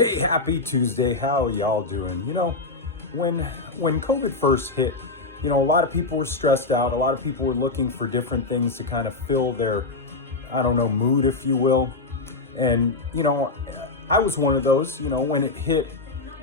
Hey, happy Tuesday. How y'all doing? When COVID first hit, a lot of people were stressed out. A lot of people were looking for different things to kind of fill their, I don't know, mood, if you will. And, I was one of those. When it hit,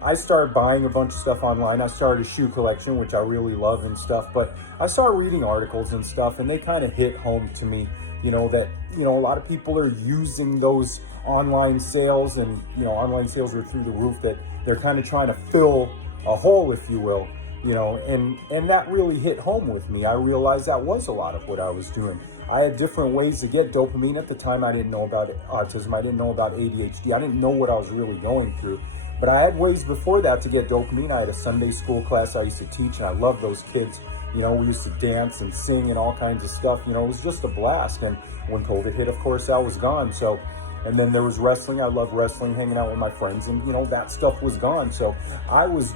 I started buying a bunch of stuff online. I started a shoe collection, which I really love and stuff. But I started reading articles and stuff, and they kind of hit home to me, that, a lot of people are using those online sales, and, online sales are through the roof, that they're kind of trying to fill a hole, if you will, and that really hit home with me. I realized that was a lot of what I was doing. I had different ways to get dopamine. At the time, I didn't know about autism. I didn't know about ADHD. I didn't know what I was really going through. But I had ways before that to get dopamine. I had a Sunday school class I used to teach, and I loved those kids. We used to dance and sing and all kinds of stuff. It was just a blast. And when COVID hit, of course, that was gone. So, and then there was wrestling. I loved wrestling, hanging out with my friends, and, that stuff was gone. So I was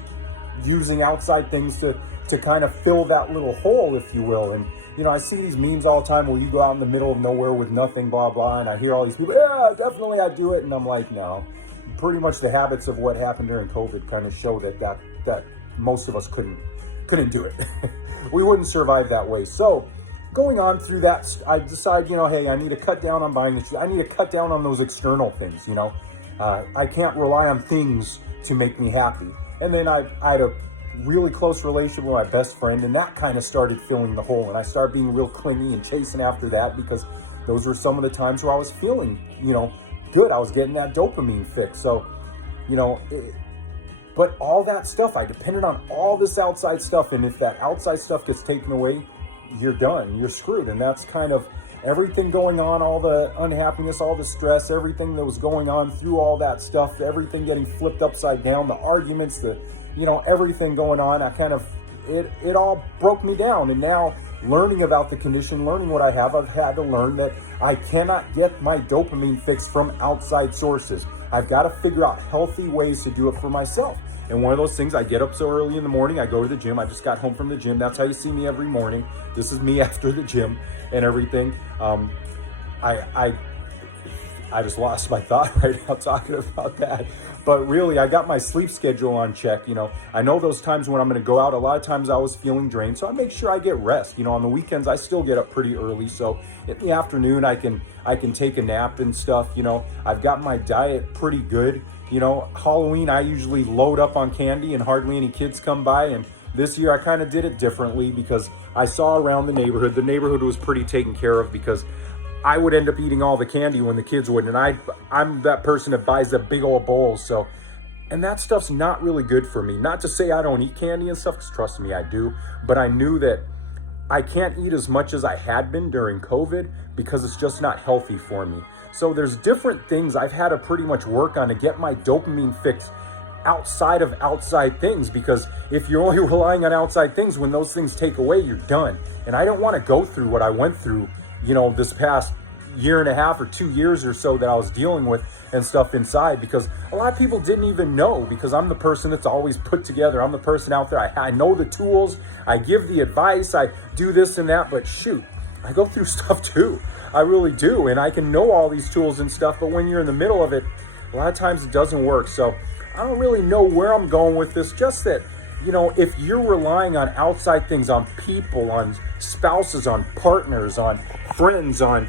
using outside things to kind of fill that little hole, if you will. And, I see these memes all the time where you go out in the middle of nowhere with nothing, blah, blah. And I hear all these people, yeah, definitely I do it. And I'm like, no. Pretty much the habits of what happened during COVID kind of show that most of us couldn't do it. We wouldn't survive that way. So going on through that, I decide, hey, I need to cut down on buying this. I need to cut down on those external things. I can't rely on things to make me happy. And then I had a really close relationship with my best friend, and that kind of started filling the hole. And I started being real clingy and chasing after that, because those were some of the times where I was feeling, good. I was getting that dopamine fix. So, but all that stuff, I depended on all this outside stuff. And if that outside stuff gets taken away, you're done. You're screwed. And that's kind of everything going on, all the unhappiness, all the stress, everything that was going on through all that stuff, everything getting flipped upside down, the arguments, everything going on. It all broke me down. And now, learning about the condition, learning what I have, I've had to learn that I cannot get my dopamine fix from outside sources. I've got to figure out healthy ways to do it for myself. And one of those things, I get up so early in the morning, I go to the gym. I just got home from the gym. That's how you see me every morning. This is me after the gym and everything. I just lost my thought right now talking about that. But really, I got my sleep schedule on check. I know those times when I'm going to go out, a lot of times I was feeling drained. So I make sure I get rest. On the weekends, I still get up pretty early. So in the afternoon, I can take a nap and stuff. I've got my diet pretty good. Halloween, I usually load up on candy and hardly any kids come by. And this year I kind of did it differently, because I saw around the neighborhood was pretty taken care of, because I would end up eating all the candy when the kids wouldn't. And I'm that person that buys the big old bowls. So, and that stuff's not really good for me. Not to say I don't eat candy and stuff, because trust me, I do. But I knew that I can't eat as much as I had been during COVID, because it's just not healthy for me. So there's different things I've had to pretty much work on to get my dopamine fix outside of outside things, because if you're only relying on outside things, when those things take away, you're done. And I don't want to go through what I went through, this past year and a half or 2 years or so that I was dealing with and stuff inside, because a lot of people didn't even know, because I'm the person that's always put together. I'm the person out there. I know the tools. I give the advice. I do this and that, but shoot, I go through stuff too. I really do. And I can know all these tools and stuff, but when you're in the middle of it, a lot of times it doesn't work. So I don't really know where I'm going with this. Just that, if you're relying on outside things, on people, on spouses, on partners, on friends, on,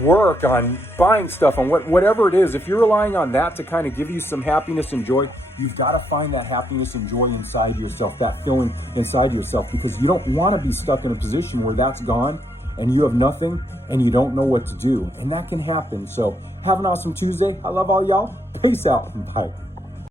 work, on buying stuff, on whatever it is, if you're relying on that to kind of give you some happiness and joy, you've got to find that happiness and joy inside yourself, that feeling inside yourself, because you don't want to be stuck in a position where that's gone and you have nothing and you don't know what to do. And that can happen. So have an awesome Tuesday. I love all y'all. Peace out and bye.